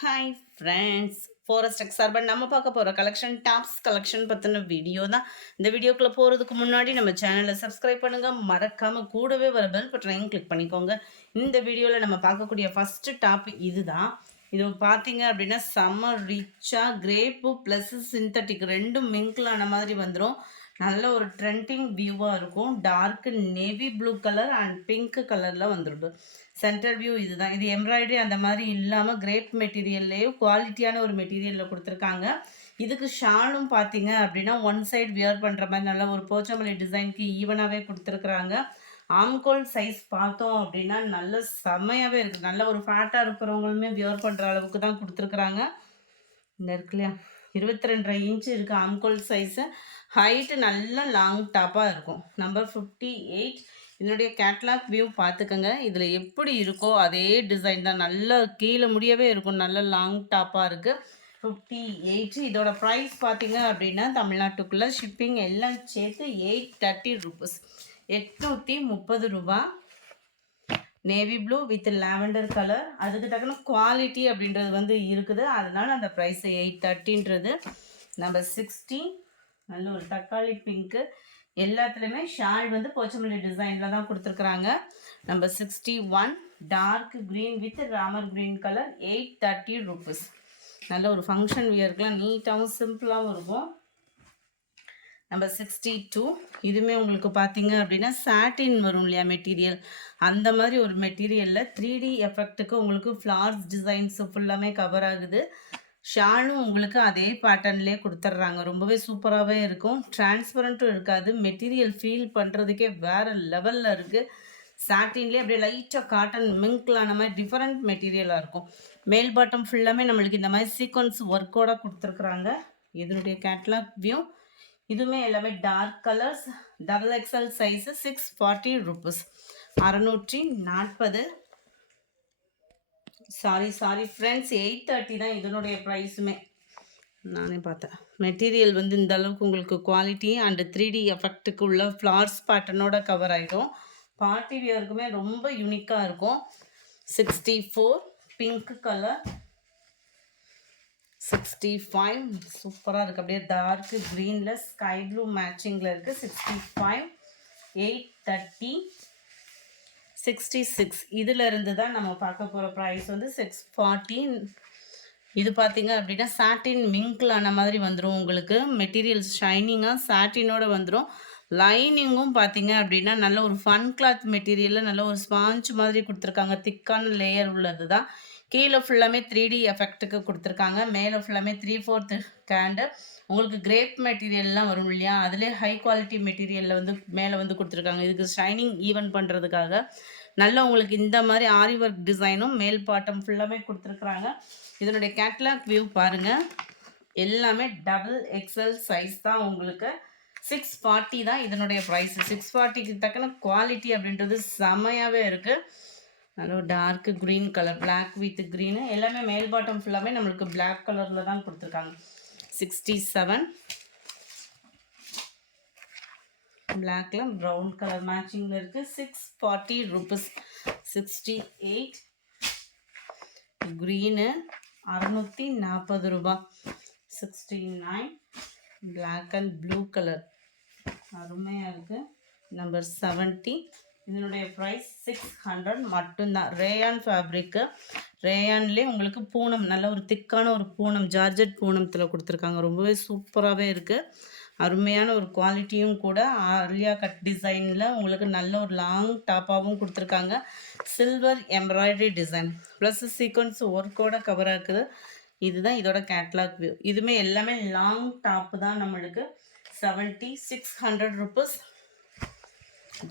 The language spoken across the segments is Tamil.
Hi friends, forest X urban நம்ம பார்க்க போகிற கலெக்ஷன் டாப்ஸ் கலெக்ஷன் பற்றின வீடியோ தான். இந்த வீடியோக்குள்ளே போகிறதுக்கு முன்னாடி நம்ம சேனலை சப்ஸ்கிரைப் பண்ணுங்கள், மறக்காமல் கூடவே வர பெல் பட்டனையும் கிளிக் பண்ணிக்கோங்க. இந்த வீடியோவில் நம்ம பார்க்கக்கூடிய ஃபஸ்ட்டு டாப் இதுதான். இது பார்த்தீங்க அப்படின்னா செம்ம ரிச்சாக கிரேப்பு ப்ளஸ் சிந்தட்டிக் ரெண்டும் மிங்கிளான மாதிரி வந்துடும். நல்ல ஒரு ட்ரெண்டிங் வியூவாக இருக்கும். Dark navy blue colour and pink கலரில் வந்துடும். சென்டர் வியூ இதுதான். இது எம்ப்ராய்டரி அந்த மாதிரி இல்லாமல் கிரேப் மெட்டீரியல்லையும் குவாலிட்டியான ஒரு மெட்டீரியலில் கொடுத்துருக்காங்க. இதுக்கு ஷாலும் பார்த்தீங்க அப்படின்னா ஒன் சைடு வியர் பண்ணுற மாதிரி நல்ல ஒரு போச்சமல்லி டிசைனுக்கு ஈவனாகவே கொடுத்துருக்குறாங்க. ஆம்கோல் சைஸ் பார்த்தோம் அப்படின்னா நல்ல செம்மையாகவே இருக்குது. நல்ல ஒரு ஃபேட்டாக இருக்கிறவங்களுமே வியர் பண்ணுற அளவுக்கு தான் கொடுத்துருக்குறாங்க. இந்த இருக்கு இல்லையா, 22.5 இன்ச்சு இருக்குது ஆம்கோல் சைஸு. ஹைட்டு நல்ல லாங் டாப்பாக இருக்கும். நம்பர் 58. இதனுடைய கேட்லாக் வியூ பார்த்துக்கோங்க. இதில் எப்படி இருக்கோ அதே டிசைன் தான். நல்ல கீழே முடியவே இருக்கும். நல்ல லாங் டாப்பாக இருக்குது. 58. இதோட ப்ரைஸ் பார்த்தீங்க அப்படின்னா தமிழ்நாட்டுக்குள்ளே ஷிப்பிங் எல்லாம் சேர்த்து 830 ருபீஸ், 830 ரூபா. Navy blue with lavender colour. அதுக்கு தக்கன குவாலிட்டி அப்படின்றது வந்து இருக்குது. அதனால அந்த ப்ரைஸ் 830ன்றது. நம்பர் 60. நல்ல ஒரு தக்காளி பிங்க்கு. எல்லாத்துலேயுமே ஷால் வந்து போச்சமல்லி டிசைனில் தான் கொடுத்துருக்குறாங்க. Number 61. Dark green with Ramar green colour, 830 rupees. நல்ல ஒரு ஃபங்க்ஷன் வியருக்குலாம் நீட்டாகவும் சிம்பிளாகவும் இருக்கும். நம்பர் 62. இதுவுமே உங்களுக்கு பார்த்தீங்க அப்படின்னா சாட்டின் வரும் இல்லையா மெட்டீரியல், அந்த மாதிரி ஒரு மெட்டீரியலில் 3D எஃபெக்ட்டுக்கு உங்களுக்கு ஃப்ளார்ஸ் டிசைன்ஸு ஃபுல்லாமே கவர் ஆகுது. ஷாலும் உங்களுக்கு அதே பேட்டர்ன்லேயே கொடுத்துட்றாங்க. ரொம்பவே சூப்பராகவே இருக்கும். டிரான்ஸ்பரண்ட்டும் இருக்காது. மெட்டீரியல் ஃபீல் பண்ணுறதுக்கே வேறு லெவலில் இருக்குது. சாட்டின்லேயே அப்படியே லைட்டாக காட்டன் மிங்க்லான மாதிரி டிஃப்ரெண்ட் மெட்டீரியலாக இருக்கும். மேல் பாட்டம் ஃபுல்லாமே நம்மளுக்கு இந்த மாதிரி சீக்வன்ஸ் ஒர்க்கோடு கொடுத்துருக்குறாங்க. இதனுடைய கேட்லாக் வியூ. இதுவுமே எல்லாமே dark colours. Double XL size, 640 rupees, 640. Sorry friends, 830 தான் இதனுடைய ப்ரைஸுமே. நானே பார்த்தேன். மெட்டீரியல் வந்து இந்த அளவுக்கு உங்களுக்கு குவாலிட்டி அண்டு 3D எஃபெக்ட்டுக்கு உள்ள ஃப்ளார்ஸ் பேட்டர்னோட கவர் ஆகிடும். பார்ட்டி வியருக்குமே ரொம்ப யூனிக்காக இருக்கும். 64. Pink colour. 65. சூப்பராக இருக்குது. அப்படியே டார்க் க்ரீனில் ஸ்கை ப்ளூ மேட்சிங்கில் இருக்குது. 65. 830. 66. இதில் இருந்து தான் நம்ம பார்க்க போகிற ப்ரைஸ் வந்து 640. இது பார்த்தீங்க அப்படின்னா சாட்டின் மிங்க்லான மாதிரி வந்துடும். உங்களுக்கு மெட்டீரியல்ஸ் ஷைனிங்காக சாட்டினோட வந்துடும். லைனிங்கும் பார்த்தீங்க அப்படின்னா நல்ல ஒரு ஃபன் கிளாத் மெட்டீரியலில் நல்ல ஒரு ஸ்பாஞ்ச் மாதிரி கொடுத்துருக்காங்க. திக்கான லேயர் உள்ளது தான். கீழே ஃபுல்லாமே 3D எஃபெக்ட்டுக்கு கொடுத்துருக்காங்க. மேலே ஃபுல்லாமே 3/4 கேண்டு. உங்களுக்கு கிரேப் மெட்டீரியல்லாம் வரும் இல்லையா, அதிலே ஹை குவாலிட்டி மெட்டீரியலில் வந்து மேலே வந்து கொடுத்துருக்காங்க. இதுக்கு ஷைனிங் ஈவன் பண்ணுறதுக்காக நல்லா உங்களுக்கு இந்த மாதிரி ஆரி ஒர்க் டிசைனும் மேல் பாட்டம் ஃபுல்லாமே கொடுத்துருக்குறாங்க. இதனுடைய கேட்லாக் வியூ பாருங்கள். எல்லாமே டபுள் எக்ஸல் சைஸ் தான். உங்களுக்கு 640 தான் இதனுடைய ப்ரைஸ். 640க்கு தக்கன குவாலிட்டி அப்படின்றது செமையாகவே இருக்குது. நல்ல ஒரு dark green colour, black with green. எல்லாமே மேல் பாட்டம் ஃபுல்லாமே நம்மளுக்கு பிளாக் கலரில் தான் கொடுத்துருக்காங்க. 67. பிளாக்ல ப்ரௌன் கலர் மேட்சிங்கில் இருக்குது. 640 ருபீஸ். 68. க்ரீனு, 640 ரூபா. 69. பிளாக் அண்ட் ப்ளூ கலர், அருமையாக இருக்குது. நம்பர் 70. இதனுடைய ப்ரைஸ் 600 மட்டும்தான். Rayon fabric. ரேயான்லேயே உங்களுக்கு பூனம், நல்ல ஒரு திக்கான ஒரு பூனம், ஜார்ஜெட் பூனத்தில் கொடுத்துருக்காங்க. ரொம்பவே சூப்பராகவே இருக்குது. அருமையான ஒரு குவாலிட்டியும் கூட. ஆலியா கட் டிசைனில் உங்களுக்கு நல்ல ஒரு லாங் டாப்பாகவும் கொடுத்துருக்காங்க. Silver embroidery design plus sequins ஒர்க்கோட கவர் ஆகுது. இதுதான் இதோட கேட்லாக் வியூ. இதுவுமே எல்லாமே லாங் டாப்பு தான் நம்மளுக்கு. 70. 600 ருபீஸ்.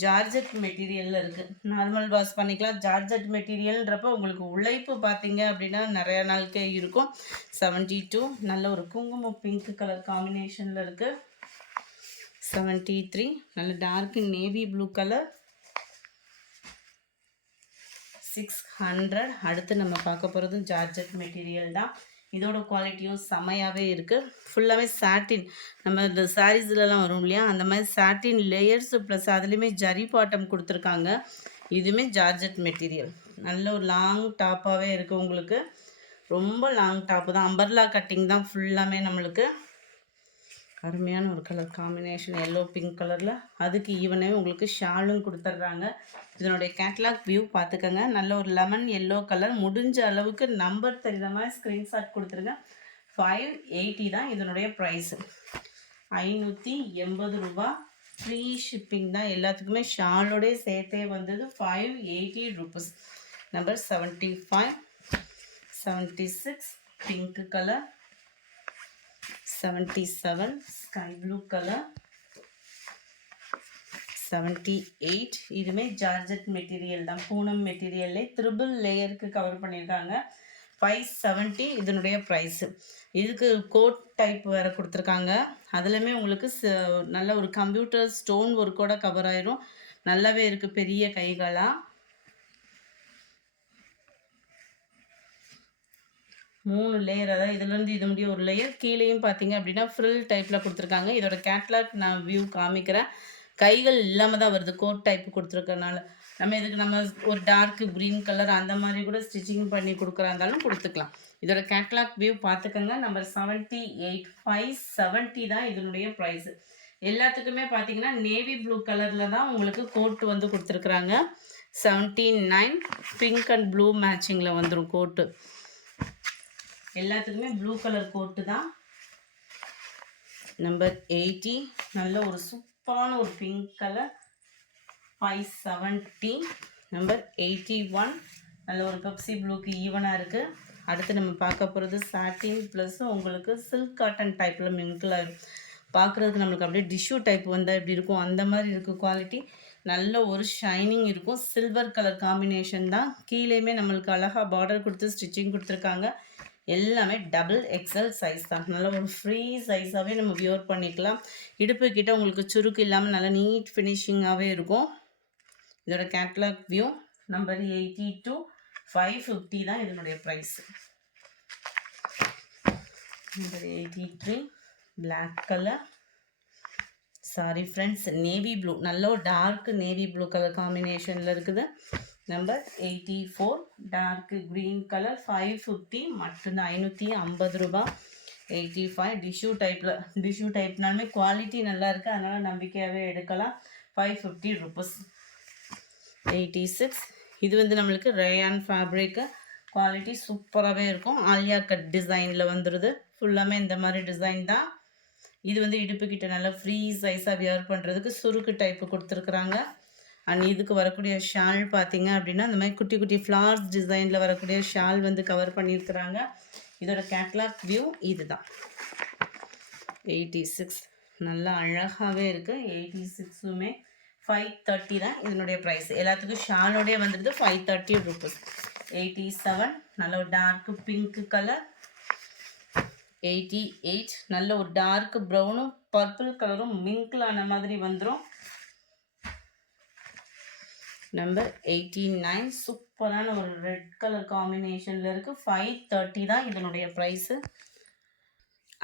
ஜார்ஜெட் மெட்டீரியலில் இருக்குது. நார்மல் வாஷ் பண்ணிக்கலாம். ஜார்ஜெட் மெட்டீரியல்ன்றப்போ உங்களுக்கு உழைப்பு பார்த்தீங்க அப்படின்னா நிறையா நாளுக்கே இருக்கும். 72. நல்ல ஒரு குங்குமம் பிங்க் கலர் காம்பினேஷனில் இருக்குது. 73. நல்ல டார்க் நேவி ப்ளூ கலர், 600. அடுத்து நம்ம பார்க்க போகிறது ஜார்ஜெட் மெட்டீரியல் தான். இதோட குவாலிட்டியும் செமையாகவே இருக்குது. ஃபுல்லாகவே சாட்டின், நம்ம இந்த சாரீஸ்லலாம் வரும் இல்லையா, அந்த மாதிரி சாட்டின் லேயர்ஸு ப்ளஸ் அதுலேயுமே ஜரி பாட்டம் கொடுத்துருக்காங்க. இதுவுமே ஜார்ஜெட் மெட்டீரியல். நல்ல ஒரு லாங் டாப்பாகவே இருக்குது உங்களுக்கு. ரொம்ப லாங் டாப்பு தான், அம்பர்லா கட்டிங் தான் ஃபுல்லாமே நம்மளுக்கு. அருமையான ஒரு கலர் காம்பினேஷன், எல்லோ பிங்க் கலரில். அதுக்கு ஈவனே உங்களுக்கு ஷாலும் கொடுத்துட்றாங்க. இதனுடைய கேட்லாக் வியூ பார்த்துக்கோங்க. நல்ல ஒரு லெமன் எல்லோ கலர். முடிஞ்ச அளவுக்கு நம்பர் தெரிகிற மாதிரி ஸ்க்ரீன்ஷாட் கொடுத்துருங்க. 580 தான் இதனுடைய ப்ரைஸு. 580 ரூபா. ஃப்ரீ ஷிப்பிங் தான் எல்லாத்துக்குமே. ஷாலோடே சேர்த்தே வந்தது 580 rupees. Number 75, 76 pink colour, 77 sky blue colour, 78 இதுவுமே ஜார்ஜெட் மெட்டீரியல் தான், பூனம் மெட்டீரியல்லே ட்ரிபிள் லேயருக்கு கவர் பண்ணியிருக்காங்க. 570 இதனுடைய ப்ரைஸு. இதுக்கு கோட் டைப் வேறு கொடுத்துருக்காங்க. அதுலேயுமே உங்களுக்கு நல்ல ஒரு கம்ப்யூட்டர் ஸ்டோன் ஒர்க்கோட கவர் ஆயிரும். நல்லாவே இருக்குது, பெரிய கைகளாக. 3 லேயர், அதாவது இதுலேருந்து இது முடிய ஒரு லேயர், கீழேயும் பார்த்தீங்க அப்படின்னா ஃப்ரில் டைப்பில் கொடுத்துருக்காங்க. இதோட கேட்லாக் நான் வியூ காமிக்கிறேன். கைகள் இல்லாமல் தான் வருது, கோட் டைப் கொடுத்துருக்கனால. நம்ம ஒரு டார்க் க்ரீன் கலர் அந்த மாதிரி கூட ஸ்டிச்சிங் பண்ணி கொடுக்குறா இருந்தாலும் கொடுத்துக்கலாம். இதோட கேட்லாக் வியூ பார்த்துக்கோங்க. நம்பர் 78, 570 தான் இதனுடைய ப்ரைஸு. எல்லாத்துக்குமே பார்த்தீங்கன்னா நேவி ப்ளூ கலரில் தான் உங்களுக்கு கோட்டு வந்து கொடுத்துருக்குறாங்க. 79 பிங்க் அண்ட் ப்ளூ மேட்சிங்கில் வந்துடும் கோட்டு. எல்லாத்துக்குமே ப்ளூ கலர் கோட்டு தான். நம்பர் 80 நல்ல ஒரு சூப்பரான ஒரு பிங்க் கலர். 570. நம்பர் 81 நல்ல ஒரு பெப்சி ப்ளூக்கு ஈவனாக இருக்குது. அடுத்து நம்ம பார்க்க போகிறது சாட்டின் ப்ளஸ் உங்களுக்கு சில்க் காட்டன் டைப்பில் மிங்கிள் ஆகிடும். பார்க்குறதுக்கு நம்மளுக்கு அப்படியே டிஷ்யூ டைப் வந்தால் எப்படி இருக்கும் அந்த மாதிரி இருக்குது குவாலிட்டி. நல்ல ஒரு ஷைனிங் இருக்கும். சில்வர் கலர் காம்பினேஷன் தான். கீழேயுமே நம்மளுக்கு அழகாக பார்டர் கொடுத்து ஸ்டிச்சிங் கொடுத்துருக்காங்க. எல்லாமே டபுள் எக்ஸல் சைஸ் தான். நல்ல ஒரு ஃப்ரீ சைஸாகவே நம்ம வியர் பண்ணிக்கலாம். இடுப்பு கிட்ட உங்களுக்கு சுருக்கு இல்லாமல் நல்லா நீட் ஃபினிஷிங்காகவே இருக்கும். இதோட கேட்லாக் வியூ. நம்பர் 82, 550 தான் இதனுடைய price. Number 83 black colour. Sorry friends, navy blue, நல்ல ஒரு டார்க் நேவி ப்ளூ கலர் காம்பினேஷனில் இருக்குது. Number 84 dark green colour. 550 மட்டும்தான், 550 ரூபா. 85 டிஷ்யூ டைப்னாலுமே குவாலிட்டி நல்லா இருக்குது, அதனால் நம்பிக்கையாகவே எடுக்கலாம். 550 rupees. 86 இது வந்து நம்மளுக்கு ரேயான் ஃபேப்ரிக்கு. குவாலிட்டி சூப்பராகவே இருக்கும். ஆலியா கட் டிசைனில் வந்துடுது. ஃபுல்லாமே இந்த மாதிரி டிசைன் தான். இது வந்து இடுப்புக்கிட்ட நல்லா ஃப்ரீ சைஸாக வியர் பண்ணுறதுக்கு சுருக்கு டைப்பு கொடுத்துருக்குறாங்க. அண்ட் இதுக்கு வரக்கூடிய ஷால் பார்த்தீங்க அப்படின்னா இந்த மாதிரி குட்டி குட்டி ஃப்ளார்ஸ் டிசைனில் வரக்கூடிய ஷால் வந்து கவர் பண்ணியிருக்கிறாங்க. இதோட கேட்லாக் வியூ இது தான். 86 நல்லா அழகாகவே இருக்குது. 86மே 530 தான் இதனுடைய ப்ரைஸ். எல்லாத்துக்கும் ஷாலோடய வந்துடுது. 530 rupees. 87 நல்ல ஒரு டார்க் பிங்க் கலர். 88 நல்ல ஒரு டார்க் ப்ரௌனும் பர்பிள் கலரும் மிங்கிளான மாதிரி வந்துடும். நம்பர் 89 சூப்பரான ஒரு ரெட் கலர் காம்பினேஷனில் இருக்குது. 530 தான் இதனுடைய ப்ரைஸு.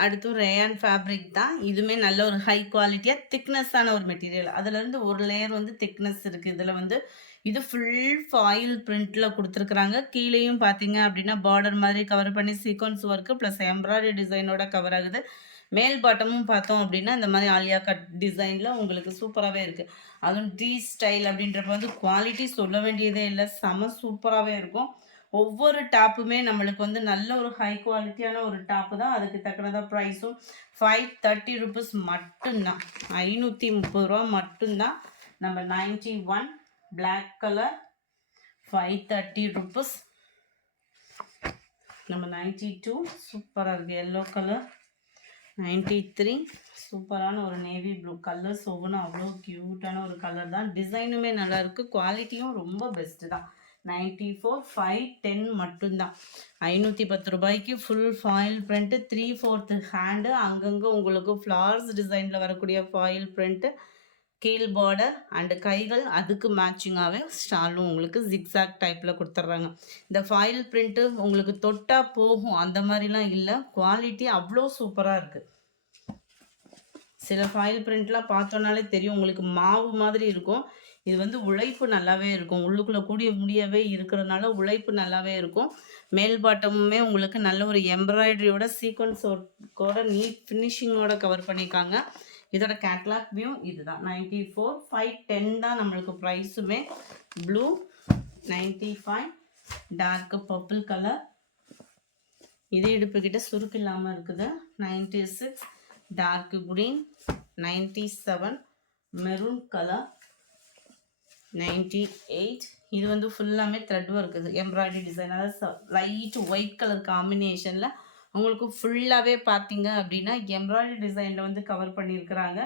அடுத்து ரேயான் ஃபேப்ரிக் தான். இதுவுமே நல்ல ஒரு ஹை குவாலிட்டியாக திக்னஸ்ஸான ஒரு மெட்டீரியல். அதுலேருந்து ஒரு லேயர் வந்து திக்னஸ் இருக்குது. இதில் வந்து இது ஃபுல் ஃபாயில் பிரிண்டில் கொடுத்துருக்குறாங்க. கீழேயும் பார்த்தீங்க அப்படின்னா பார்டர் மாதிரி கவர் பண்ணி சீக்வன்ஸ் ஒர்க்கு ப்ளஸ் எம்ப்ராய்டரி டிசைனோட கவர் ஆகுது. மேல் பாட்டமும் பார்த்தோம் அப்படின்னா இந்த மாதிரி ஆலியா கட் டிசைனில் உங்களுக்கு சூப்பராகவே இருக்குது. அதுவும் டீ ஸ்டைல் அப்படின்றப்ப வந்து குவாலிட்டி சொல்ல வேண்டியதே இல்லை, செம சூப்பராகவே இருக்கும். ஒவ்வொரு டாப்புமே நம்மளுக்கு வந்து நல்ல ஒரு ஹை குவாலிட்டியான ஒரு டாப்பு தான். அதுக்கு தக்கனதாக ப்ரைஸும் 530 rupees மட்டும்தான். 530 ரூபா மட்டும்தான். Number 91 black colour. 530 rupees. Number 92 சூப்பராக இருக்குது எல்லோ கலர். 93 சூப்பரான ஒரு நேவி ப்ளூ கலர். ஒவ்வொன்றும் அவ்வளோ க்யூட்டான ஒரு கலர் தான். டிசைனுமே நல்லாயிருக்கு, குவாலிட்டியும் ரொம்ப பெஸ்ட்டு தான். 94 510 மட்டும்தான். 510 ரூபாய்க்கு ஃபுல் ஃபாயில் பிரிண்ட்டு, 3/4 ஹேண்டு, அங்கங்கே உங்களுக்கு ஃப்ளார்ஸ் டிசைனில் வரக்கூடிய ஃபாயில் பிரிண்ட்டு, கீழ் பார்டர் அண்டு கைகள் அதுக்கு மேட்சிங்காகவே ஸ்டாலும் உங்களுக்கு ஜிக்ஸாக் டைப்பில் கொடுத்துட்றாங்க. இந்த ஃபாயில் பிரிண்ட்டு உங்களுக்கு தொட்டால் போகும் அந்த மாதிரிலாம் இல்லை, குவாலிட்டி அவ்வளோ சூப்பராக இருக்குது. சில ஃபாயில் பிரிண்ட்லாம் பார்த்தோன்னாலே தெரியும் உங்களுக்கு மாவு மாதிரி இருக்கும். இது வந்து உழைப்பு நல்லாவே இருக்கும். உள்ளுக்குள்ள கூடிய முடியவே இருக்கிறதுனால உழைப்பு நல்லாவே இருக்கும். மேல் பாட்டமுமே உங்களுக்கு நல்ல ஒரு எம்ப்ராய்டரியோட சீக்வென்ஸ் ஒர்க்கோட நீட் ஃபினிஷிங்கோட கவர் பண்ணியிருக்காங்க. இதோட கேட்லாக் வியூ இதுதான். 94 510 தான் நம்மளுக்கு ப்ரைஸுமே. Blue 95, dark purple colour. இது இடுப்புக்கிட்ட சுருக்கு இல்லாமல் இருக்குது. 96, டார்க் க்ரீன். 97, maroon colour. 98, இது வந்து ஃபுல்லாமே த்ரெட் ஒர்க் இருக்குது, எம்ப்ராய்டரி டிசைன். அதாவது லைட் ஒயிட் கலர் காம்பினேஷனில் உங்களுக்கு ஃபுல்லாகவே பார்த்தீங்க அப்படின்னா எம்ப்ராய்டரி டிசைனில் வந்து கவர் பண்ணியிருக்கிறாங்க.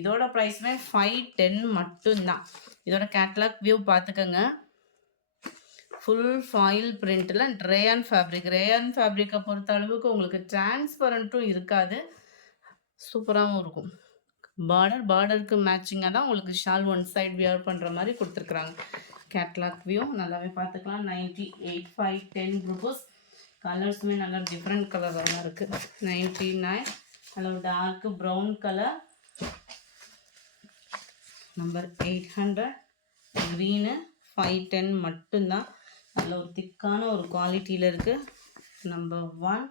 இதோட ப்ரைஸுமே 510 மட்டும்தான். இதோட கேட்லாக் வியூ பார்த்துக்கோங்க. ஃபுல் ஃபாயில் பிரிண்ட்டில் ரேயான் ஃபேப்ரிக். ரேயான் ஃபேப்ரிக்கை பொறுத்த அளவுக்கு உங்களுக்கு டிரான்ஸ்பரண்ட்டும் இருக்காது, சூப்பராகவும் இருக்கும். பார்டருக்கு மேட்சிங்காக தான் உங்களுக்கு ஷால் ஒன் சைட் வியர் பண்ணுற மாதிரி கொடுத்துருக்குறாங்க. கேட்லாக் வியூ நல்லாவே பார்த்துக்கலாம். 98 510 ருபீஸ். கலர்ஸுமே நல்லா டிஃப்ரெண்ட் கலராக தான் இருக்குது. 99, நல்ல dark brown colour. Number 800, green 510 மட்டும்தான். நல்ல ஒரு திக்கான ஒரு குவாலிட்டியில் இருக்குது. நம்பர் 1,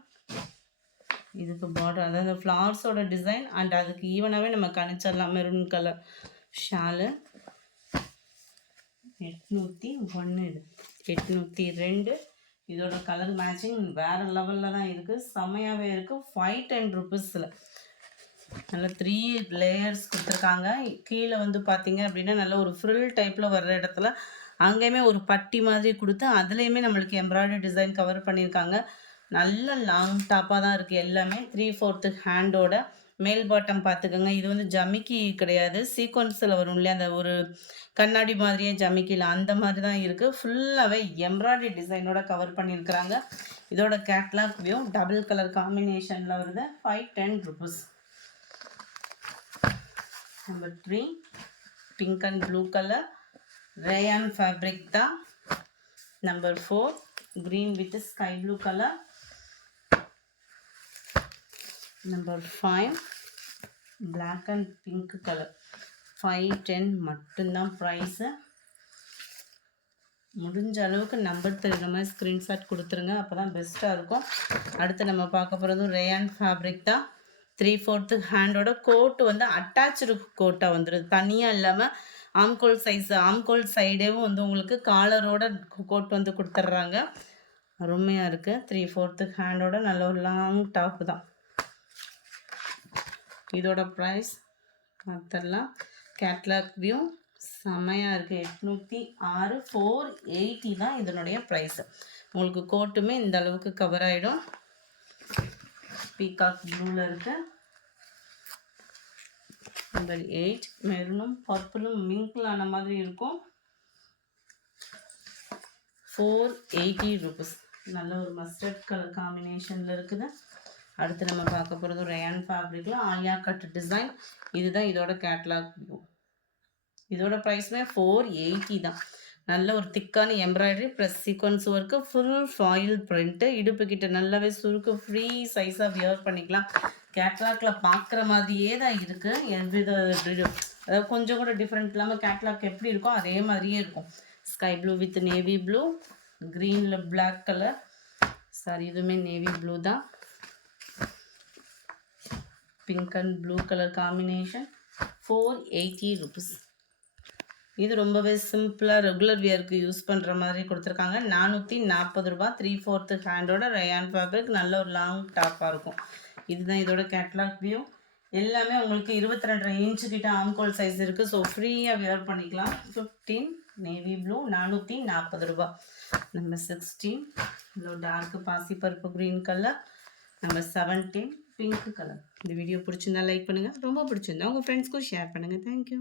இதுக்கு பார்டர் அதாவது ஃப்ளவர்ஸோட டிசைன் அண்ட் அதுக்கு ஈவனாகவே நம்ம கணிச்சிடலாம். Maroon colour Shalu. 801, இது 802. இதோட கலர் மேட்சிங் வேறு லெவலில் தான் இருக்குது, செம்மையாகவே இருக்குது. 510 ருபீஸில் நல்ல 3 லேயர்ஸ் கொடுத்துருக்காங்க. கீழே வந்து பார்த்தீங்க அப்படின்னா நல்ல ஒரு ஃப்ரில் டைப்பில் வர்ற இடத்துல அங்கேயுமே ஒரு பட்டி மாதிரி கொடுத்து அதுலேயுமே நம்மளுக்கு எம்ப்ராய்டரி டிசைன் கவர் பண்ணியிருக்காங்க. நல்ல லாங் டாப்பாக தான் இருக்குது எல்லாமே. 3/4 ஹேண்டோட. மேல் பாட்டம் பார்த்துக்கோங்க. இது வந்து ஜமிக்கி கிடையாது, சீக்வன்ஸில் வரும் இல்லையா, அந்த ஒரு கண்ணாடி மாதிரியே ஜமிக்கியில் அந்த மாதிரி தான் இருக்குது. ஃபுல்லாகவே எம்ப்ராய்டரி டிசைனோட கவர் பண்ணியிருக்கிறாங்க. இதோட கேட்லாக் வியூ டபுள் கலர் காம்பினேஷனில் வருது. 510 rupees. Number 3, pink and blue colour rayon fabric தான். Number 4, green with sky blue colour. Number 5, black and pink colour. 510 மட்டும்தான் ப்ரைஸு. முடிஞ்ச அளவுக்கு நம்பர் தெரியுற மாதிரி ஸ்க்ரீன்ஷாட் கொடுத்துருங்க, அப்போ தான் பெஸ்ட்டாக இருக்கும். அடுத்து நம்ம பார்க்க போகிறதும் ரேயான் ஃபேப்ரிக் தான். 3/4 ஹேண்டோட கோட்டு வந்து அட்டாச்சு கோட்டாக வந்துடுது, தனியாக இல்லாமல் ஆம்கோல் சைஸ் ஆம்கோல் சைடேவும் வந்து உங்களுக்கு காலரோட கோட் வந்து கொடுத்துட்றாங்க. அருமையாக இருக்குது. 3/4 ஹேண்டோட நல்ல ஒரு லாங் டாப்பு தான். இதோட ப்ரைஸ் பார்த்துடலாம். கேட்லாக் வியூ செம்மையாக இருக்குது. 806, 480 தான் இதனுடைய ப்ரைஸு. உங்களுக்கு கோட்டுமே இந்த அளவுக்கு கவர் ஆகிடும். பீகாக் ப்ளூவில் இருக்குது. நம்பர் 8, மெரூனும் பர்பிளும் மிங்கிள் ஆன மாதிரி இருக்கும். 480 ருபீஸ். நல்ல ஒரு மஸ்டர்ட் கலர் காம்பினேஷனில் இருக்குது. அடுத்து நம்ம பார்க்க போகிறது ரேயான் ஃபேப்ரிக்கில் ஆலியா கட் டிசைன். இதுதான் இதோட கேட்லாக் வியூ. இதோட ப்ரைஸுமே 480 தான். நல்ல ஒரு திக்கான embroidery plus sequence work, full foil print. இடுப்புக்கிட்ட நல்லாவே சுருக்கு, ஃப்ரீ சைஸாக வியர் பண்ணிக்கலாம். கேட்லாகில் பார்க்குற மாதிரியே தான் இருக்குது. எவ்வித அதாவது கொஞ்சம் கூட டிஃப்ரெண்ட் இல்லாமல் கேட்லாக் எப்படி இருக்கோ அதே மாதிரியே இருக்கும். Sky blue with navy blue, க்ரீனில் பிளாக் கலர். சாரி, இதுவுமே நேவி ப்ளூ தான். Pink and blue colour combination. 480 rupees. இது ரொம்பவே சிம்பிளாக ரெகுலர் வியருக்கு யூஸ் பண்ணுற மாதிரி கொடுத்துருக்காங்க. 440 ரூபா. 3/4 ஹேண்டோட ரேயான் ஃபேப்ரிக். நல்ல ஒரு லாங் டாப்பாக இருக்கும். இதுதான் இதோட கேட்லாக் வியூ. எல்லாமே உங்களுக்கு 22.5 இன்ச்சு கிட்ட ஆம்கோல் சைஸ் இருக்குது. ஸோ ஃப்ரீயாக வியர் பண்ணிக்கலாம். 15 நேவி ப்ளூ, 440 ரூபா. நம்பர் 16, இவ்வளோ டார்க்கு பாசிப்பருப்பு green colour. Number 17, pink colour. இந்த வீடியோ பிடிச்சிருந்தா லைக் பண்ணுங்கள், ரொம்ப பிடிச்சிருந்தா உங்கள் ஃப்ரெண்ட்ஸ்க்கும் ஷேர் பண்ணுங்கள். தேங்க்யூ.